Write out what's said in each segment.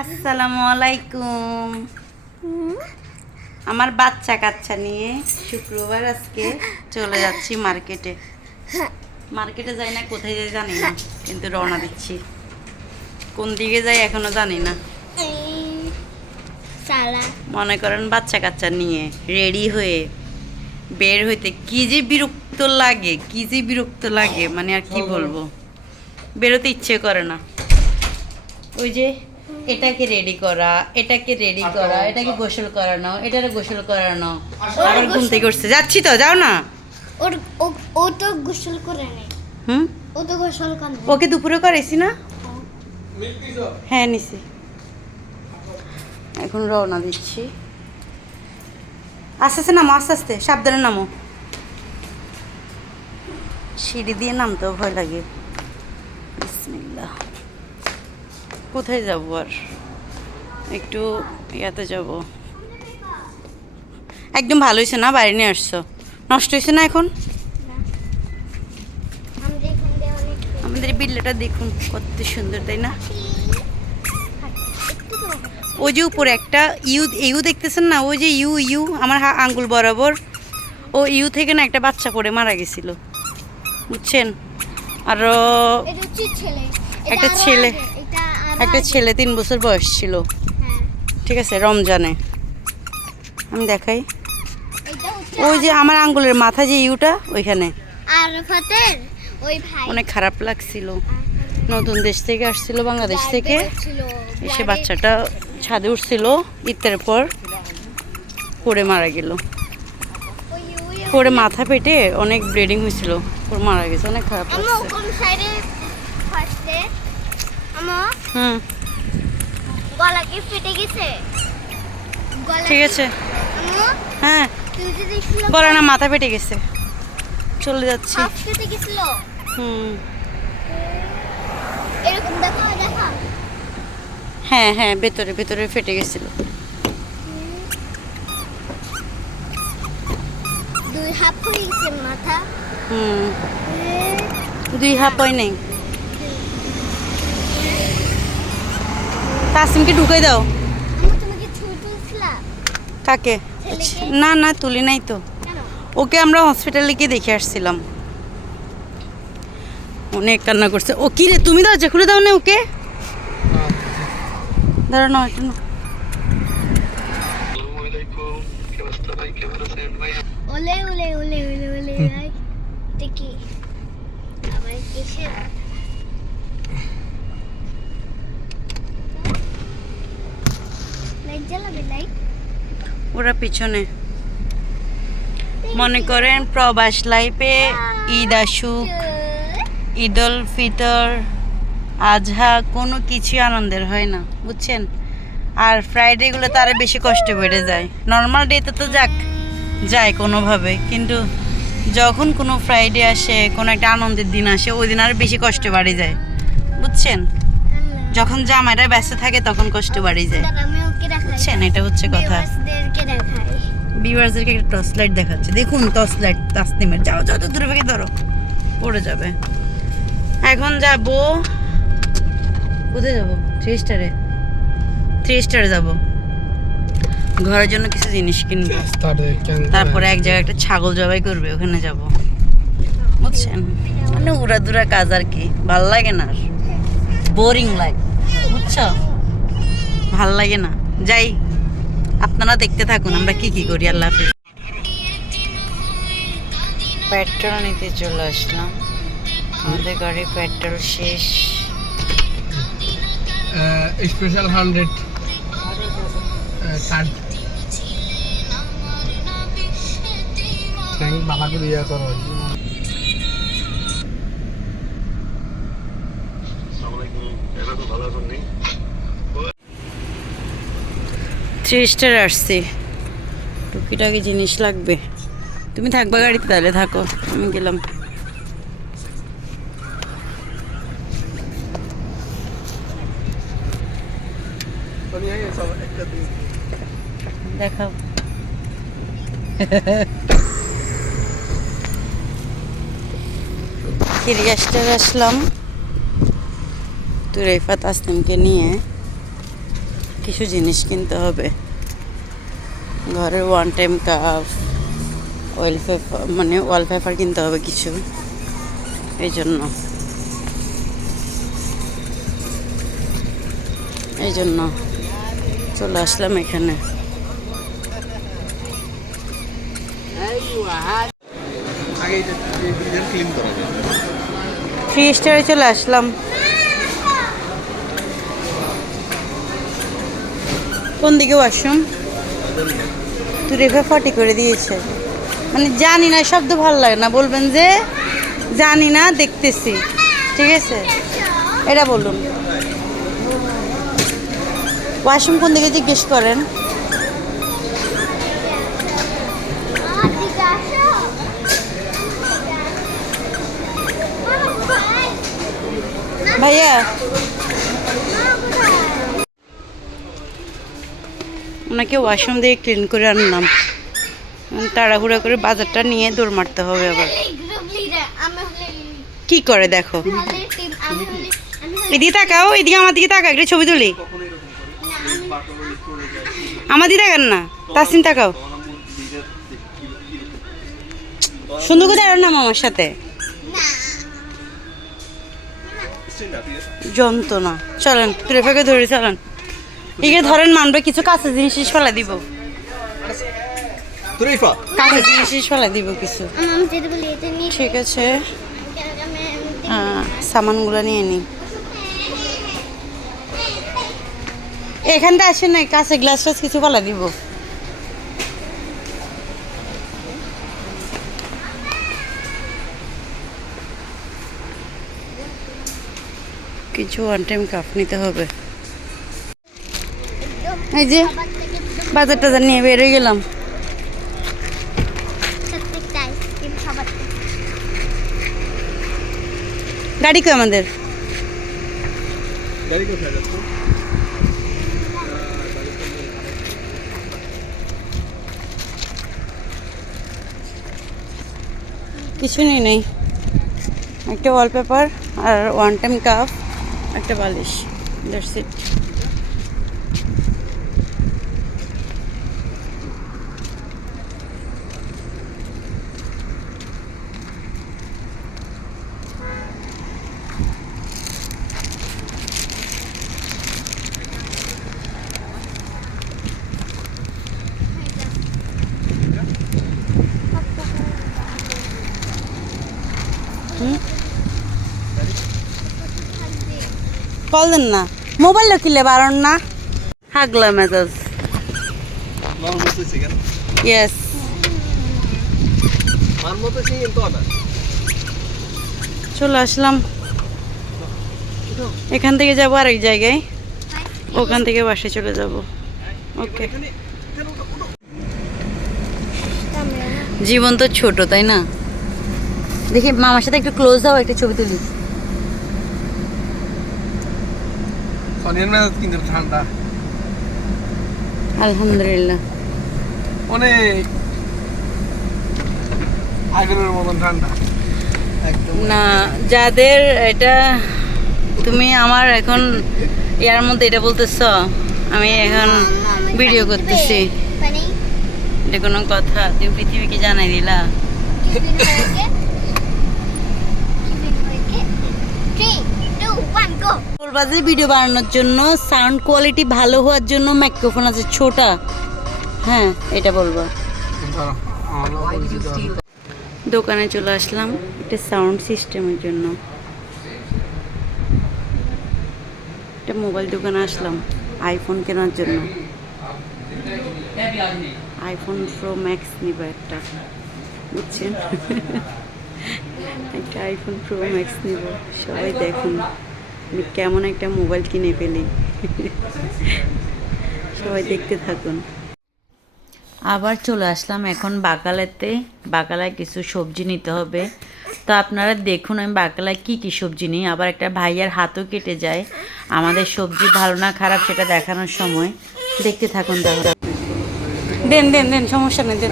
আসসালামু আলাইকুম। আমার বাচ্চা কাচ্চা নিয়ে শুক্রবার আজকে চলে যাচ্ছি মার্কেটে। মার্কেটে যাই না কোথায় যাই জানি না কিন্তু রওনা দিচ্ছি। কোন দিকে যাই এখনও জানি না। মনে করেন বাচ্চা কাচ্চা নিয়ে রেডি হয়ে বের হইতে কি যে বিরক্ত লাগে কি যে বিরক্ত লাগে মানে আর কি বলব? বেরোতে ইচ্ছে করে না। ওই যে এটাকে রেডি করা এটাকে রেডি করা এটাকে গোসল করানো এটারে গোসল করানো। আবার ঘুম থেকে উঠছে। যাচ্ছি তো যাও না। ওর ও- তো গোসল করে নেই। হুম? ও তো গোসল করে ওকে দুপুরে করেছি না? হ্যাঁ নিছি। এখন রওনা দিচ্ছি। আস্তে আস্তে নামো আস্তে আস্তে। সাবধানে নামো। সিঁড়ি দিয়ে নামতেও ভয় লাগে। বিসমিল্লাহ। কোথায় যাব আর? একটু ইয়াতে যাব। একদম ভালো হয়েছে না? বাইরে নিয়ে আসছো? নষ্ট হয়েছে না এখন? আমাদের বিল্লাটা দেখুন কত সুন্দর তাই না? ওই যে উপরে একটা ইউ ইউ দেখতেছেন না? ওই যে ইউ ইউ আমার হা- আঙ্গুল বরাবর। ও ইউ থেকে না একটা বাচ্চা পড়ে মারা গেছিল। বুঝছেন? এটা একটা ছেলে। একটা ছেলে তিন বছর বয়স ছিল। হ্যাঁ। ঠিক আছে রমজানে। আমি দেখাই। ওই যে আমার আঙ্গুলের মাথা যে ইউটা ওইখানে। অনেক খারাপ লাগছিল। নতুন দেশ থেকে আসছিল বাংলাদেশ থেকে। এসে বাচ্চাটা ছাদে উঠছিল। ইত্যার পর পড়ে মারা গেল। পরে মাথা পেটে অনেক ব্লিডিং হয়েছিল। পরে মারা গেছে অনেক খারাপ লাগছে। হুম। গলা কি ফেটে গেছে? ঠিক আছে। হ্যাঁ। বলো না মাথা পেটে গেছে। চলে যাচ্ছি। হাফ ফেটে গেছিল? হুম। এরকম দেখো দেখো? হ্যাঁ হ্যাঁ ভেতরে ভেতরে ফেটে গেছিল। দুই হাফ হয়ে গেছে মাথা। হুম। দুই হাত হয় নেই। তাসিমকে ঢুকাই দাও কাকে না না তুলি নাই তো ওকে আমরা হসপিটালে গিয়ে দেখে আসছিলাম অনেক কান্না করছে ও কি রে তুমি দরজা খুলে দাও না ওকে দাঁড়া না একটু ওলে ওলে ওলে ওলে ওলে ভাই দেখি আবার কিসের লাইট জ্বালাবে লাইট ওরা পিছনে। মনে করেন প্রবাস লাইফে ঈদ আসুক ঈদ উল ফিতর আজহা কোনো কিছু আনন্দের হয় না বুঝছেন? আর ফ্রাইডেগুলো তারা বেশি কষ্ট বেড়ে যায়। নর্মাল ডেতে তো যাক যায় কোনোভাবে কিন্তু যখন কোনো ফ্রাইডে আসে কোনো একটা আনন্দের দিন আসে ওই দিন আর বেশি কষ্ট বাড়ি যায় বুঝছেন? যখন জামাইরা ব্যস্ত থাকে তখন কষ্ট বাড়ি যায়। আমি ওকে বুঝছেন? এটা হচ্ছে কথা। ভিউয়ার্সদেরকে একটা টর্চ লাইট দেখাচ্ছে। দেখুন টর্চ লাইট তাসনিমের। যাও যাও তো দূরে থেকে ধরো। পড়ে যাবে। এখন যাব। কোথায় যাব? থ্রি স্টারে থ্রি স্টারে যাব। ঘরের জন্য কিছু জিনিস কিনবো। তারপরে এক জায়গায় একটা ছাগল জবাই করবে ওখানে যাব। বুঝছেন? মানে উড়া দুরা কাজ আর কি। ভালো লাগে না আর। বোরিং লাগে। বুঝছ ভালো লাগে না। যাই আপনারা দেখতে থাকুন আমরা কি কি করি আল্লাহ হাফিজ। পেট্রোল নিতে চলে আসলাম। আমাদের গাড়ি পেট্রোল শেষ। স্পেশাল হান্ড্রেড কার্ড বাবা করে ইয়া করো থ্রি স্টার আসছি। টুকিটাকি জিনিস লাগবে। তুমি থাকবা গাড়িতে তাহলে, থাকো। আমি গেলাম। দেখাও। আসলাম। তুরাইফা তাসনিমকে নিয়ে কিছু জিনিস কিনতে হবে। ঘরের one time cup oil paper মানে ওয়াল পেপার কিনতে হবে কিছু। এই জন্য। এই জন্য চলে আসলাম এখানে। থ্রি স্টারে চলে আসলাম। কোন দিকে ওয়াশরুম? তুই রেখে ফটি করে দিয়েছে। মানে জানি না, শব্দ ভালো লাগে না। বলবেন যে জানি না, দেখতেছি। ঠিক আছে? এটা বলুন। ওয়াশরুম কোন দিকে জিজ্ঞেস করেন? ভাইয়া ওনাকে ওয়াশরুম দিয়ে ক্লিন করে আনলাম। তাড়াহুড়া করে বাজারটা নিয়ে দৌড় মারতে হবে আবার। কি করে দেখো? এদিকে তাকাও, এদিকে আমার দিকে তাকা একটা ছবি তুলি। আমার দিকে তাকান না তাসিন তাকাও। সুন্দর করে দাঁড়ান না মামার সাথে। যন্ত্রণা। চলেন তুরেফাকে ধরে, চলেন। একে ধরেন মানবে কিছু কাছে জিনিস ফেলা দিব। কাছে জিনিস ফেলা দিব কিছু। আমি যেতে বলি এটা নিয়ে ঠিক আছে। সামানগুলো নিয়ে নিই এখানটা আসে নাই কাছে গ্লাস টাস কিছু ফেলা দিব। কিছু ওয়ান টাইম কাপ নিতে হবে। এই যে বাজার টাজার নিয়ে বেরোয় গেলাম। গাড়ি কই আমাদের? কিছু নেই নেই। একটা ওয়ালপেপার আর ওয়ান টাইম কাপ একটা বালিশ দ্যাটস ইট কল দেন না। মোবাইল কিনলে বারণ না। হাগলা মেজাজ। ইয়েস চলে আসলাম। এখান থেকে যাব আরেক জায়গায়। ওখান থেকে বাসে চলে যাব। ওকে জীবন তো ছোট তাই না? দেখি মামার সাথে একটু ক্লোজ দাও একটা ছবি তুলি। সনিয়ার মেজাজ কিন্তু ঠান্ডা। আলহামদুলিল্লাহ। অনেক আগের মতন ঠান্ডা। না যাদের এটা তুমি আমার এখন ইয়ার মধ্যে এটা বলতেছ আমি এখন ভিডিও করতেছি। মানে এটা কোনো কথা তুমি পৃথিবীকে জানাই দিলা। টিফিন হয়ে গে টিফিন যে ভিডিও বানানোর জন্য সাউন্ড কোয়ালিটি ভালো হওয়ার জন্য মাইক্রোফোন আছে ছোটা। হ্যাঁ এটা বলবা। দোকানে চলে আসলাম একটা সাউন্ড সিস্টেমের জন্য। একটা মোবাইল দোকানে আসলাম আইফোন কেনার জন্য। আইফোন প্রো ম্যাক্স নিব একটা, বুঝছেন? একটা আইফোন প্রো ম্যাক্স নিব, সবাই দেখুন। আমি কেমন একটা মোবাইল কিনে ফেলি। সবাই দেখতে থাকুন। আবার চলে আসলাম এখন বাকালাতে। বাকালায় কিছু সবজি নিতে হবে। তো আপনারা দেখুন আমি বাকালায় কি কি সবজি নিই। আবার একটা ভাইয়ার হাতও কেটে যায়। আমাদের সবজি ভালো না খারাপ সেটা দেখানোর সময়। দেখতে থাকুন তাহলে। দেন দেন দেন সমস্যা নেই দেন।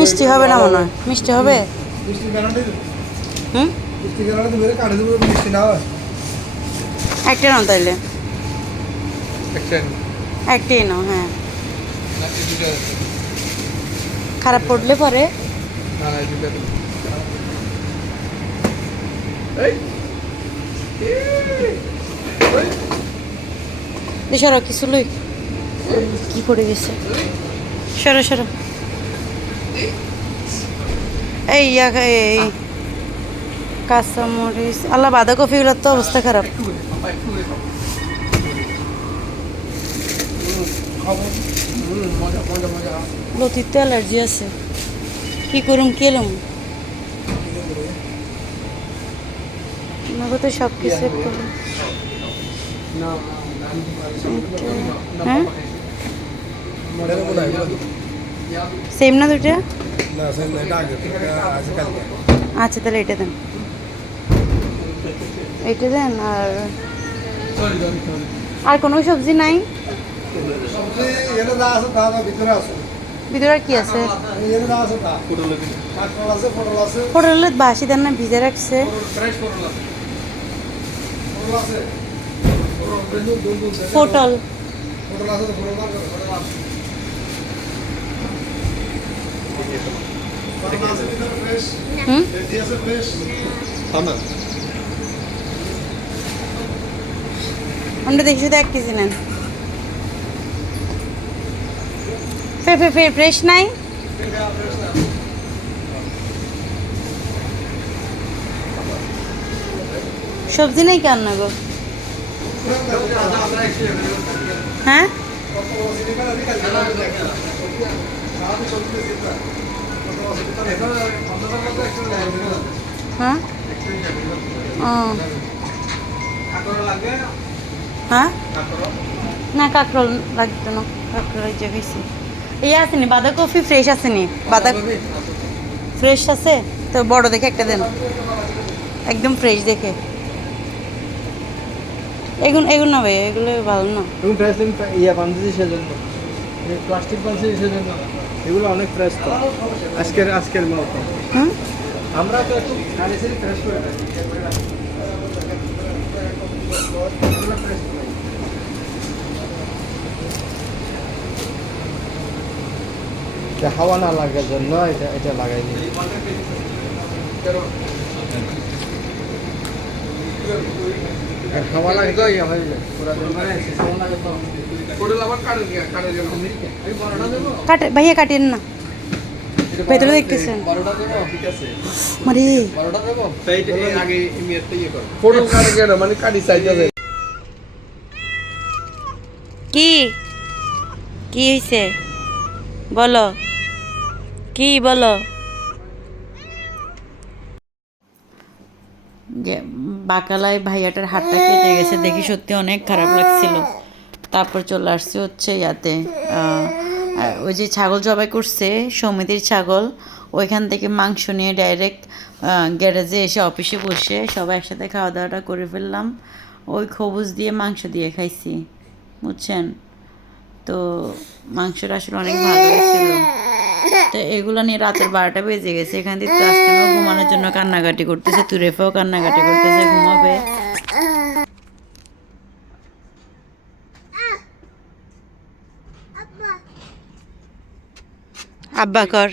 মিষ্টি হবে না মনে হয়? মিষ্টি হবে? হুম? একটা নাও তাইলে। একটাই নাও। হ্যাঁ। খারাপ পড়লে পরে। সরো কিছু লই। কি পড়ে গেছে? সরো সরো। এই ইয়া এই। কাঁচামরিচ আল্লাহ বাঁধাকপিগুলোর তো অবস্থা খারাপ। লতির তো অ্যালার্জি আছে। কি করুম কি এলাম আমাকে তো সব কিছু হ্যাঁ? সেম না আজকাল আচ্ছা তাহলে এটা দেন। এটা দেন আর আর কোনো সবজি নাই? ভিতরে আছে। ভিতরে আর কি আছে? পটল পটলের বাসি দেন না ভিজে রাখছে। পটল আছে পটল আছে পটল দুল দুল দুল পটল পটল আছে তো পটল আছে পটল আছে পটল আছে ভিতরে ফ্রেশ হুম রেডি আছে ফ্রেশ থামা আমরা দেখি শুধু এক কেজি নেন। ফ্রেশ নাই? সবজি নেই কেন না গো হ্যাঁ? হ্যাঁ? ও। হ্যাঁ? না কাঁকরোল লাগতো না কাঁকরোল যে খাইছি এই আসেনি বাঁধাকপি ফ্রেশ আসেনি। বাঁধা ফ্রেশ আছে? তো বড় দেখে একটা দেন। একদম ফ্রেশ দেখে। এগুলো এগুলো না ভাই এগুলো ভালো না। ফ্রেশ ইয়া বানতেছি সেজন্য। প্লাস্টিক সেজন্য। এগুলো অনেক ফ্রেশ তো। আজকের আজকের মাল তো আমরা তো একটু ফ্রেশ করে রাখি এগুলো fresh তো। এটা হাওয়া না লাগার জন্য এটা এটা লাগাই দিই হাওয়া লাগতো ইয়া হয়ে যায়। মানে কাটে ভাইয়া কাটেন না। ভেতরে দেখতেছেন। ইয়ে মানে কি? কি হয়েছে বলো। কি বলো? বাকালায় ভাইয়াটার হাতটা কেটে গেছে, দেখি সত্যি অনেক খারাপ লাগছিল। তারপর চলে আসছে হচ্ছে ইয়াতে ওই যে ছাগল জবাই করছে, সমিতির ছাগল, ওইখান থেকে মাংস নিয়ে ডাইরেক্ট গ্যারেজে এসে অফিসে বসে সবাই একসাথে খাওয়া দাওয়াটা করে ফেললাম। ওই খবুজ দিয়ে মাংস দিয়ে খাইছি, বুঝছেন? তো মাংসটা আসলে অনেক ভালো হয়েছিল তো এগুলো নিয়ে রাতের বারোটা বেজে গেছে। এখান থেকে তাসলিমও ঘুমানোর জন্য কান্নাকাটি করতেছে তুরেফাও কান্নাকাটি করতেছে, ঘুমাবে। আব্বা, কর।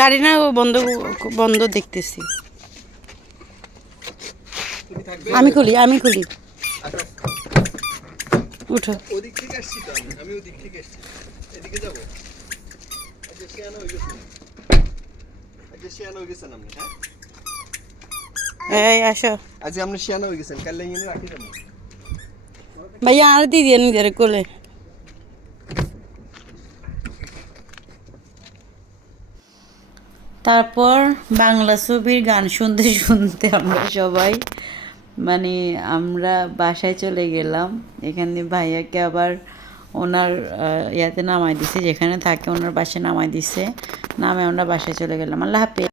গাড়ি না, ও বন্ধ বন্ধ দেখতেছি। আমি খুলি আমি খুলি। উঠো। ওদিক থেকে আসছি তো আমি আমি ওদিক থেকে আসছি। এদিকে যাব? আচ্ছা শিয়ানো হয়ে গেছে। আচ্ছা হয়ে গেছেন আপনি হ্যাঁ? এই আসো। আজ আপনি শিয়ানো হয়ে গেছেন কাল এনে রাখি যাব ভাইয়া আর দিয়ে দিয়ে নিজের কোলে। তারপর বাংলা ছবির গান শুনতে শুনতে আমরা সবাই মানে আমরা বাসায় চলে গেলাম। এখানে ভাইয়াকে আবার ওনার ইয়াতে নামাই দিছে। যেখানে থাকে ওনার বাসায় নামাই দিছে। নামে আমরা বাসায় চলে গেলাম। আল্লাহ হাফেজ।